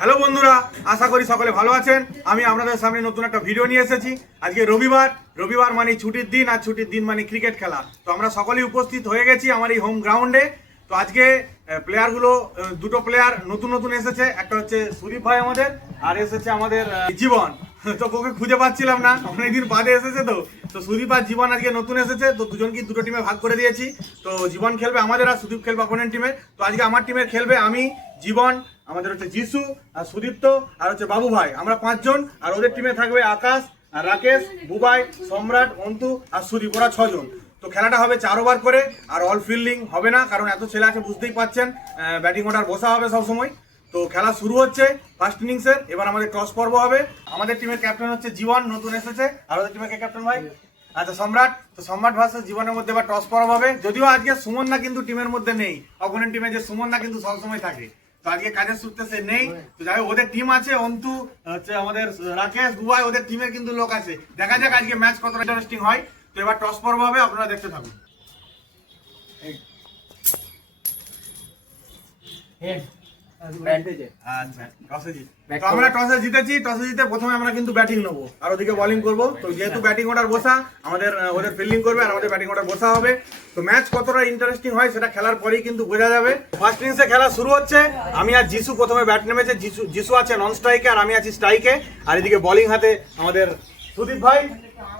Hello বন্ধুরা, আশা করি সকলে ভালো আছেন। আমি আপনাদের সামনে নতুন একটা ভিডিও নিয়ে এসেছি। আজকে রবিবার মানে ছুটির দিন, আর ছুটির দিন মানে ক্রিকেট খেলা। তো আমরা সকলেই উপস্থিত হয়ে গেছি আমার এই হোম গ্রাউন্ডে। তো আজকে প্লেয়ারগুলো, দুটো প্লেয়ার নতুন এসেছে। একটা হচ্ছে সুদীপ ভাই আমাদের, আর এসেছে আমাদের জীবন। তো ওকে খুঁজে পাচ্ছিলাম না, অনেকদিন বাদে এসেছে। তো সুদীপ আর জীবন আজকে নতুন এসেছে। তো দুজনকে দুটো টিমে ভাগ করে দিয়েছি। তো জীবন খেলবে আমাদের, আর সুদীপ খেলবে অপোনেন্ট টিমে। তো আজকে আমার টিমের খেলবে আমি, জীবন, আমাদের হচ্ছে যিশু, আর সুদীপ্ত, আর হচ্ছে বাবু ভাই। আমরা 5 জন। আর ওদের টিমে থাকবে আকাশ, আর রাকেশ, বুবাই, সম্রাট, অন্তু আর সুদীপ। ওরা 6 জন। তো খেলাটা হবে 4 ওভার করে, আর অল ফিল্ডিং হবে না, কারণ এত ছেলে আছে বুঝতেই পাচ্ছেন। ব্যাটিং অর্ডার বসা হবে সবসময়। তো খেলা শুরু হচ্ছে ফার্স্ট ইনিংসের। এবার আমাদের টস পর্ব হবে। আমাদের টিমের ক্যাপ্টেন হচ্ছে জীবন, নতুন এসেছে। আর ওদের টিমের ক্যাপ্টেন ভাই আচ্ছা সম্রাট। তো সম্রাট ভার্সেস জীবনের মধ্যে এবার টস পর্ব হবে। যদিও আজকে সুমনদা কিন্তু টিমের মধ্যে নেই, অপোনেন্ট টিমে যে সুমনদা কিন্তু সবসময় থাকে। তো আজকে কাজের সূত্রে সে নেই। তো যাই হোক, ওদের টিম আছে, অন্তু হচ্ছে আমাদের, রাকেশ, বুবাই, ওদের টিমের কিন্তু লোক আছে। দেখা যাক আজকে ম্যাচ কতটা ইন্টারেস্টিং হয়। তো এবার টস পর্ব হবে, আপনারা দেখতে থাকুন। আমরা টসে জিতেছি। টসে জিতে প্রথমে আমরা কিন্তু ব্যাটিং নেবো, আর ওদিকে বোলিং করবো। তো যেহেতু ব্যাটিং অর্ডার বসা, আমাদের ওদের ফিল্ডিং করবে, আর আমাদের ব্যাটিং অর্ডার বসা হবে। তো ম্যাচ কতটা ইন্টারেস্টিং হয় সেটা খেলার পরেই কিন্তু বোঝা যাবে। ফার্স্ট ইনিংসে খেলা শুরু হচ্ছে। আমি আর যিশু প্রথমে ব্যাট নেমেছে। যিশু আছে নন স্ট্রাইকে, আর আমি আছি স্ট্রাইকে। আর এদিকে বোলিং হাতে আমাদের সুদীপ ভাই।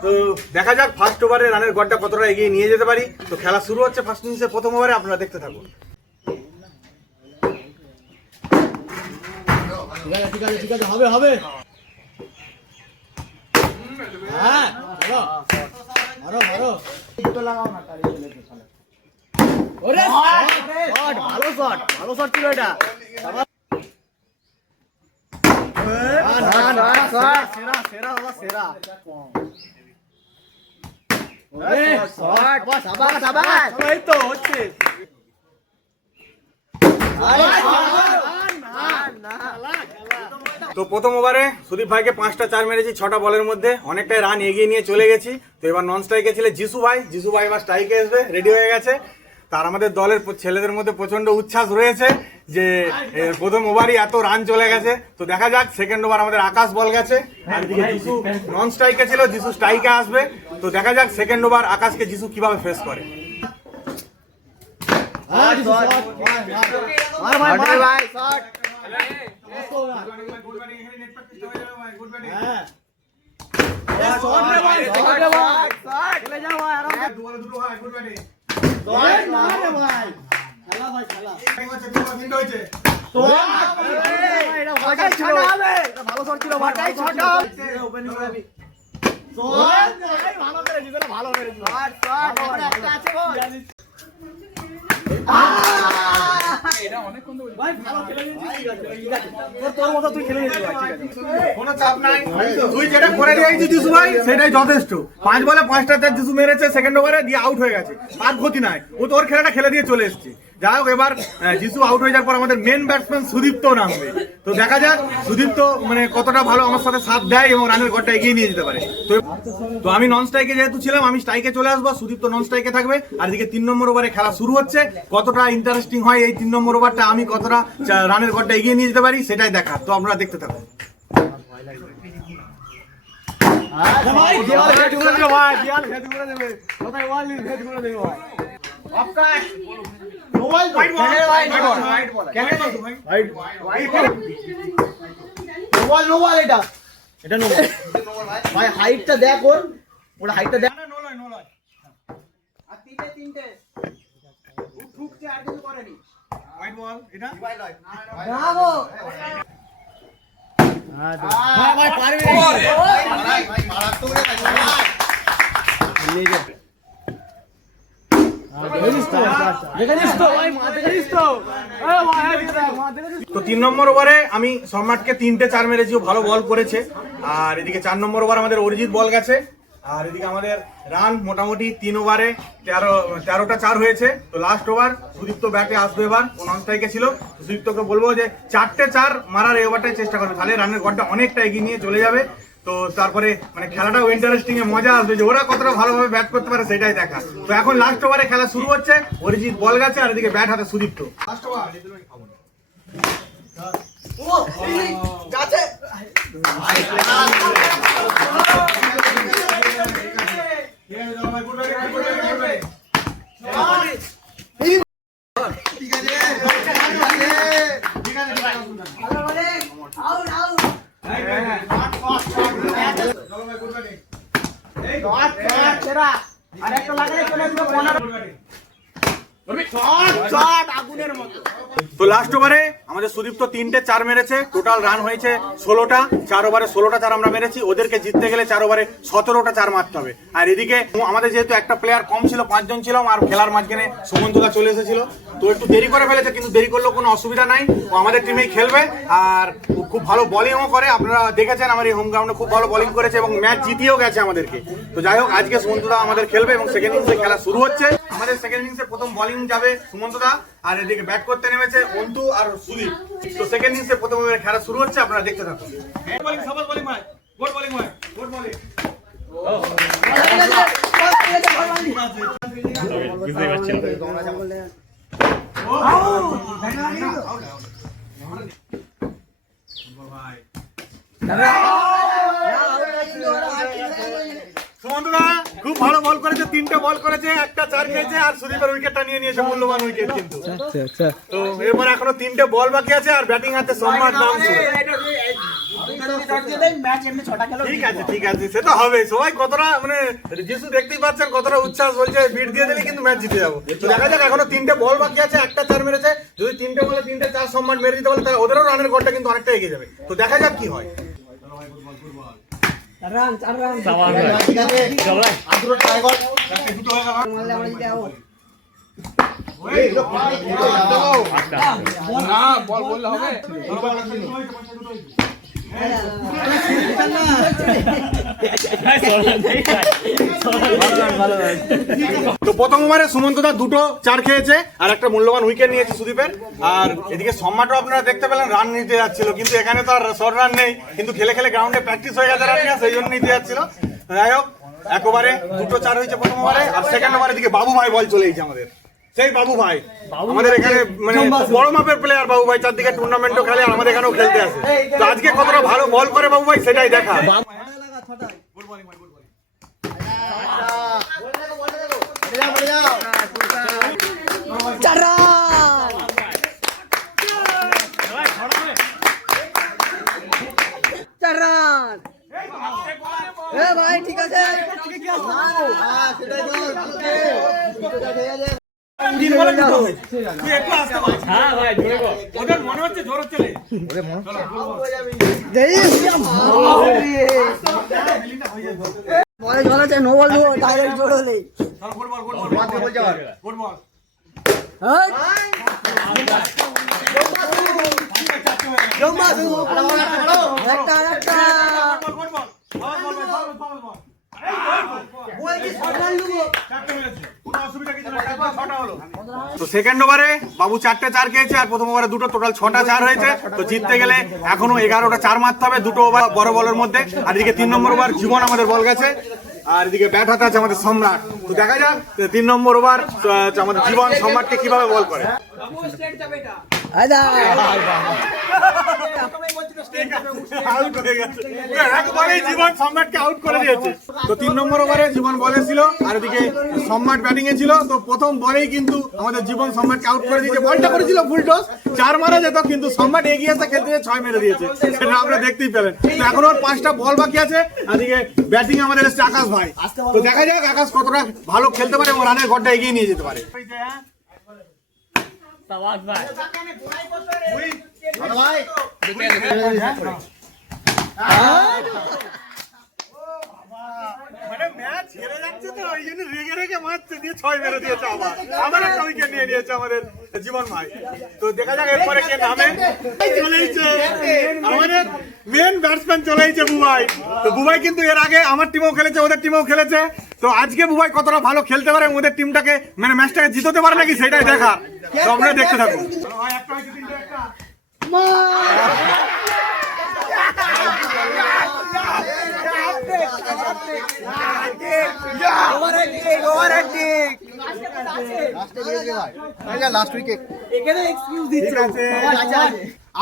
তো দেখা যাক ফার্স্ট ওভারে রানের গড়টা কতটা এগিয়ে নিয়ে যেতে পারি। তো খেলা শুরু হচ্ছে ফার্স্ট ইনিংসের প্রথম ওভারে, আপনারা দেখতে থাকুন। ঠিক আছে, হবে হবে। হ্যাঁ, মারো মারো। দুটো লাগাও না, তাড়ি চলে গেছে শালা। ওরে শট, ভালো শট ছিল এটা। সেরা বাবা, সেরা। ওরে শট, শাবাশ। এই তো হচ্ছে। তো প্রথম ওভারে সুদীপ ভাইকে 5টা 4 মেরেছি 6টা বলের মধ্যে, অনেকটাই রান এগিয়ে নিয়ে চলে গেছি। তো এবার নন স্ট্রাইকে ছিল যিশু ভাই এবার স্ট্রাইকে আসবে, রেডি হয়ে গেছে। তার আমাদের দলের ছেলেদের মধ্যে প্রচন্ড উচ্ছ্বাস রয়েছে যে প্রথম ওভারই এত রান চলে গেছে। তো দেখা যাক সেকেন্ড ওভার আমাদের আকাশ বল গেছে, আর এদিকে যিশু নন স্ট্রাইকে ছিল, যিশু স্ট্রাইকে আসবে। তো দেখা যাক সেকেন্ড ওভার আকাশকে যিশু কিভাবে ফেস করে। তুই যেটা করে দিয়েছিস যিশু ভাই, সেটাই যথেষ্ট। 5 বলে 5টা 4 যিশু মেরেছে সেকেন্ড ওভারে, দিয়ে আউট হয়ে গেছে। আর ক্ষতি নাই, ও তো ওর খেলাটা খেলে দিয়ে চলে এসছে। যাই হোক, এবার যিশু আউট হয়ে যাওয়ার পর আমাদের মেন ব্যাটসম্যান সুদীপ্ত নামবে। তো দেখা যাক সুদীপ্ত মানে কতটা ভালো আমার সাথে সাথ দেয় এবং রানের গড়টা এগিয়ে নিয়ে যেতে পারে। তো আমি নন স্ট্রাইকে যেহেতু ছিলাম, আমি স্ট্রাইকে চলে আসবো, সুদীপ্ত নন স্ট্রাইকে থাকবে। আর এদিকে 3 নম্বর ওভারে খেলা শুরু হচ্ছে। কতটা ইন্টারেস্টিং হয় এই 3 নম্বর ওভারটা, আমি কতটা রানের গড়টা এগিয়ে নিয়ে যেতে পারি সেটাই দেখা। তো আপনারা দেখতে থাকুন। ভাই হাইটটা দেখ, ওর হাইটটা দেখ। তিনটে ঠুকছে, আর কিছু করেনি। হোয়াইট বল এটা, ব্রাভো। ভাই পারবে না, ভাই মারাত্মক রে ভাই। তো 3 নম্বর ওভারে আমি সম্রাটকে 3টে 4 মেরেছি, ও ভালো বল করেছে। আর এদিকে 4 নম্বর ওভার আমাদের অরিজিৎ বল গেছে। আর এদিকে আমাদের রান মোটামুটি 3 ওভারে 13টা 4 হয়েছে। তো লাস্ট ওভার সুদীপ্ত ব্যাটে আসবে এবার, ও নন স্ট্রাইকে ছিল। সুদীপ্তকে বলবো যে 4টে 4 মারার এই ওভারটাই চেষ্টা করবে, তাহলে রানের গড়টা অনেকটা এগিয়ে নিয়ে চলে যাবে। তো তারপরে মানে খেলাটাও ইন্টারেস্টিং এ মজা আসবে, যে ওরা কতটা ভালোভাবে ব্যাট করতে পারে সেটাই দেখা। তো এখন লাস্ট ওভারে খেলা শুরু হচ্ছে, অরিজিৎ বল গেছে আর এদিকে ব্যাট হাতে সুদীপ্ত। লাস্ট ওভার তো লাস্ট ওভারে আমাদের সুদীপ্ত 3টে 4 মেরেছে, টোটাল রান হয়েছে 16টা। 4 ওভারে 16টা 4 আমরা মেরেছি। ওদেরকে জিততে গেলে 4 ওভারে 17টা 4 মারতে হবে। আর এদিকে আমাদের যেহেতু একটা প্লেয়ার কম ছিল, 5 জন ছিলাম, আর খেলার মাঝখানে সুমন্তদা চলে এসেছিল, তো একটু দেরি করে ফেলেছে, কিন্তু দেরি করলেও কোনো অসুবিধা নাই, ও আমাদের টিমেই খেলবে। আর ও খুব ভালো বোলিংও করে, আপনারা দেখেছেন আমার এই হোম গ্রাউন্ডে খুব ভালো বোলিং করেছে এবং ম্যাচ জিতিয়েও গেছে আমাদেরকে। তো যাই হোক, আজকে সুমন্তদা আমাদের খেলবে এবং সেকেন্ড ইনিংসে খেলা শুরু হচ্ছে। আমাদের সেকেন্ড ইনিংসে প্রথম বোলিং যাবে সুমন্তদা, আর এদিকে ব্যাট করতে নেমেছে অন্তু আর সুদীপ। তো সেকেন্ড ইনিংসে প্রথম খেলা শুরু হচ্ছে, আপনারা দেখতে থাকুন। বোলিং সাবাস বোলিং ভাই, গুড বোলিং ভাই, গুড বোলিং। বুঝতে পারছি সুমন্তদা খুব ভালো বল করেছে, 3টে বল করেছে, একটা 4 খেয়েছে, আর সুদীপের উইকেটটা নিয়ে নিয়েছে, মূল্যবান উইকেট কিন্তু। তো এরপর এখনো 3টে বল বাকি আছে, আর ব্যাটিং হাতে সম্রাট নামছে। ঠিক আছে ঠিক আছে, সে তো হবে। সবাই কতটা মানে যিশু দেখতেই পাচ্ছেন কতটা উচ্ছ্বাস, বলছে বিট দিয়ে দিলে কিন্তু ম্যাচ জিতে যাবো। তো দেখা যাক, এখনো 3টে বল বাকি আছে, একটা 4 মেরেছে। যদি 3টে বলে 3টে 4 সম্মান মেরে দিতে পারে, তাহলে ওদেরও রানের গড়টা কিন্তু অনেকটা এগিয়ে যাবে। তো দেখা যাক কি হয়। তো প্রথম ওভারে সুমন্তদা 2টো 4 খেয়েছে আর একটা মূল্যবান উইকেট নিয়েছে সুদীপের। আর এদিকে সম্রাটও আপনারা দেখতে পেলেন রান নিতে যাচ্ছিল, কিন্তু এখানে তো আর শর্ট রান নেই, কিন্তু খেলে খেলে গ্রাউন্ডে প্র্যাকটিস হয়ে গেছে রান নিয়ে, সেই জন্য নিতে যাচ্ছিল। যাই হোক, এক ওভারে 2টো 4 হয়েছে প্রথম ওভারে। আর সেকেন্ড ওভারে দিকে বাবু ভাই বল চলে গেছে আমাদের, সেই বাবু ভাই আমাদের এখানে মানে বড় মাপের প্লেয়ার বাবু ভাই, চারদিকে টুর্নামেন্টও খেলে, আর আমাদের এখানেও খেলতে আসে। তো আজকে কতটা ভালো বল করে বাবু ভাই সেটাই দেখা। ভাই ঠিক আছে, মনে হচ্ছে জোর হচ্ছে বলে জল আছে, নো বল দিব, ডাইরেক্ট জোর হলেই একটা একটা তো সেকেন্ড ওভারে বাবু 4টে 4 খেয়েছে, আর প্রথম ওভারে 2টো, টোটাল 6টা 4 হয়েছে। তো জিততে গেলে এখনো 11টা 4 মারতে হবে, 2টো ওভার বড় বলের মধ্যে। আর এদিকে 3 নম্বর ওভার জীবন আমাদের বল গেছে, আর এদিকে ব্যাট হাতে আছে আমাদের সম্রাট। তো দেখা যাক 3 নম্বর ওভার আমাদের জীবন সম্রাটকে কিভাবে বল করে। আউট হয়ে গেছে, একবারেই জীবন সম্রাটকে আউট করে দিয়েছে। তো 3 নম্বর ওভারে জীবন বলে ছিল, আর এদিকে সম্রাট ব্যাটিং এ ছিল। তো প্রথম বলেই কিন্তু আমাদের জীবন সম্রাটকে আউট করে দিয়েছে। বলটা করেছিল ফুল টস, 4 মারা যেত, কিন্তু সম্রাট এগিয়ে এসে খেলতে 6 মেরে দিয়েছে, সেটা আপনারা দেখতেই পেলেন। তো এখন ওর 5টা বল বাকি আছে, এদিকে ব্যাটিং আমাদের এসছে আকাশ ভাই। তো দেখা যাক আকাশ কতটা ভালো খেলতে পারে এবং রানের গড়টা এগিয়ে নিয়ে যেতে পারে। মানে ম্যাচ ছেড়ে যাচ্ছে তো ওই জন্য রেগে রেগে মারছে দিয়ে 6 মেরে দিয়েছে আবার একটা উইকেট নিয়ে নিয়েছে আমাদের জীবন ভাই। তো দেখা যাক এরপরে কে নামে। চলেইছে আমাদের মেন ব্যাটসম্যান চলেইছে বুবাই। তো বুবাই কিন্তু এর আগে আমার টিমেও খেলেছে, ওদের টিমেও খেলেছে। তো আজকে বুবাই কতটা ভালো খেলতে পারে, ওদের টিমটাকে মানে ম্যাচটাকে জিততে পারে নাকি সেটাই দেখা। তো আপনারা দেখতে থাকুন।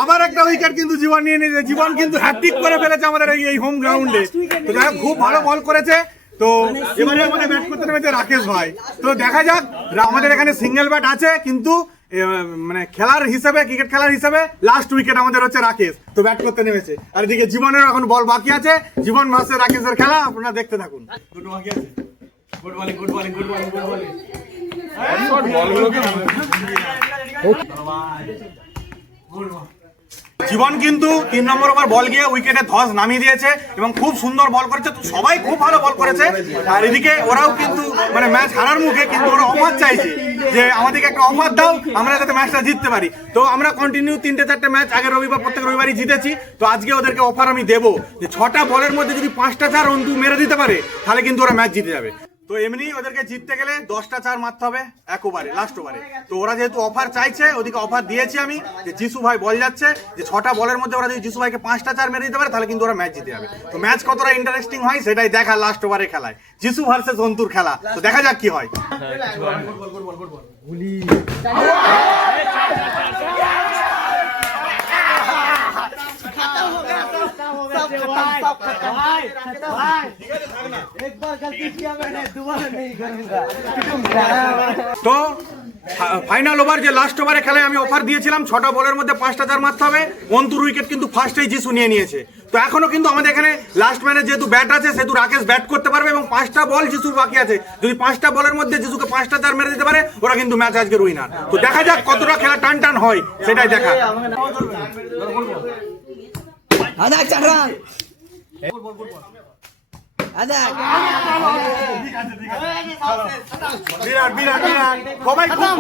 আবার একটা উইকেট কিন্তু জীবন নিয়ে নিয়েছে। জীবন কিন্তু হ্যাট্রিক করে ফেলেছে আমাদের এই হোম গ্রাউন্ডে। তো যাই হোক, খুব ভালো বল করেছে। তো এবারে আমাদের ব্যাট করতে নেমেছে রাকেশ ভাই। তো দেখা যাক, আমাদের এখানে সিঙ্গেল ব্যাট আছে কিন্তু মানে খেলার হিসেবে, ক্রিকেট খেলার হিসেবে লাস্ট উইকেট আমাদের হচ্ছে রাকেশ। তো ব্যাট করতে নেমেছে। আর এদিকে জীবনের এখন বল বাকি আছে। জীবন ভার্সেস রাকেশের খেলা, আপনারা দেখতে থাকুন। গুড বাকি আছে, good bowling, good bowling, good bowling, good bowling. জীবন কিন্তু 3 নম্বর ওভার বল গিয়ে উইকেটে ধস নামিয়ে দিয়েছে এবং খুব সুন্দর বল করেছে। তো সবাই খুব ভালো বল করেছে। আর এদিকে ওরাও কিন্তু মানে ম্যাচ হারার মুখে, কিন্তু ওরা অফার চাইছে যে আমাদেরকে একটা অফার দাও, আমরা যাতে ম্যাচটা জিততে পারি। তো আমরা কন্টিনিউ 3-4টে ম্যাচ আগের রবিবার, প্রত্যেক রবিবারই জিতেছি। তো আজকে ওদেরকে অফার আমি দেবো যে 6টা বলের মধ্যে যদি 5টা 4 অন্তু মেরে দিতে পারে তাহলে কিন্তু ওরা ম্যাচ জিতে যাবে। তো এমনি ওদেরকে জিততে গেলে 10টা 4 মারতে হবে এক ওভারে, লাস্ট ওভারে। তো ওরা যেহেতু অফার চাইছে, ওদিকে অফার দিয়েছি আমি যে যিশু ভাই বল যাচ্ছে যে 6টা বলের মধ্যে ওরা যদি যিশু ভাইকে 5টা 4 মেরে দিতে পারে তাহলে কিন্তু ওরা ম্যাচ জিতে যাবে। তো ম্যাচ কতটা ইন্টারেস্টিং হয় সেটাই দেখা লাস্ট ওভারে খেলায়, যিশু ভার্সেস অন্তুর খেলা। তো দেখা যাক কি হয়। তো ফাইনাল ওভার যে লাস্ট ওভারে খেলায় আমি অফার দিয়েছিলাম 6টা বলের মধ্যে 5টা 4 মারতে হবে। অন্তুর উইকেট কিন্তু ফার্স্টেই যিশু নিয়ে নিয়েছে। তো এখনো কিন্তু আমাদের এখানে লাস্ট ম্যানে যেহেতু ব্যাট আছে সেহেতু রাকেশ ব্যাট করতে পারবে এবং 5টা বল যিশুর বাকি আছে। যদি 5টা বলের মধ্যে যিশুকে 5টা 4 মেরে দিতে পারে ওরা কিন্তু ম্যাচ আজকে উইনার। তো দেখা যাক কতটা খেলা টান টান হয় সেটাই দেখা। বিরাট বিরাট বিরাট সবাই খতম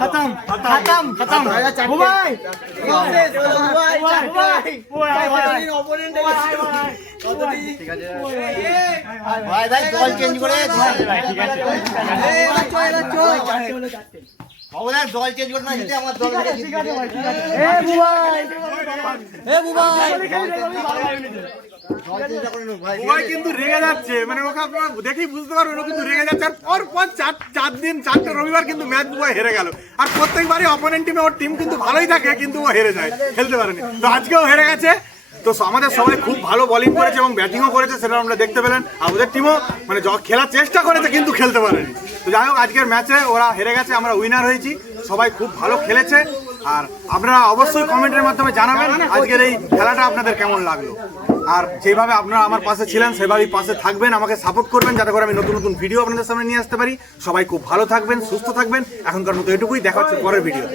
খতম খতম বুবাই ভাই ভাই বল চেঞ্জ করে দল চেঞ্জ করে না জিতে আমার দল বুবাই কিন্তু রেগে যাচ্ছে, মানে ওকে আপনারা দেখেই বুঝতে পারবেন ও কিন্তু রেগে যাচ্ছে। আর পর 4 দিন 4টে রবিবার কিন্তু ম্যাচ বুবাই হেরে গেল। আর প্রত্যেকবারই অপোনেন্ট টিমে ওর টিম কিন্তু ভালোই থাকে কিন্তু ও হেরে যায়, খেলতে পারেনি। তো আজকেও হেরে গেছে। তো আমাদের সবাই খুব ভালো বোলিং করেছে এবং ব্যাটিংও করেছে, সেটা আমরা দেখতে পেলেন। আর ওদের টিমও মানে খেলার চেষ্টা করেছে কিন্তু খেলতে পারেনি। তো যাই হোক, আজকের ম্যাচে ওরা হেরে গেছে, আমরা উইনার হয়েছি। সবাই খুব ভালো খেলেছে। আর আপনারা অবশ্যই কমেন্টের মাধ্যমে জানাবেন আজকের এই খেলাটা আপনাদের কেমন লাগলো। আর যেভাবে আপনারা আমার পাশে ছিলেন সেভাবেই পাশে থাকবেন, আমাকে সাপোর্ট করবেন যাতে করে আমি নতুন নতুন ভিডিও আপনাদের সামনে নিয়ে আসতে পারি। সবাই খুব ভালো থাকবেন, সুস্থ থাকবেন। এখনকার মতো এটুকুই, দেখা হচ্ছে পরের ভিডিও।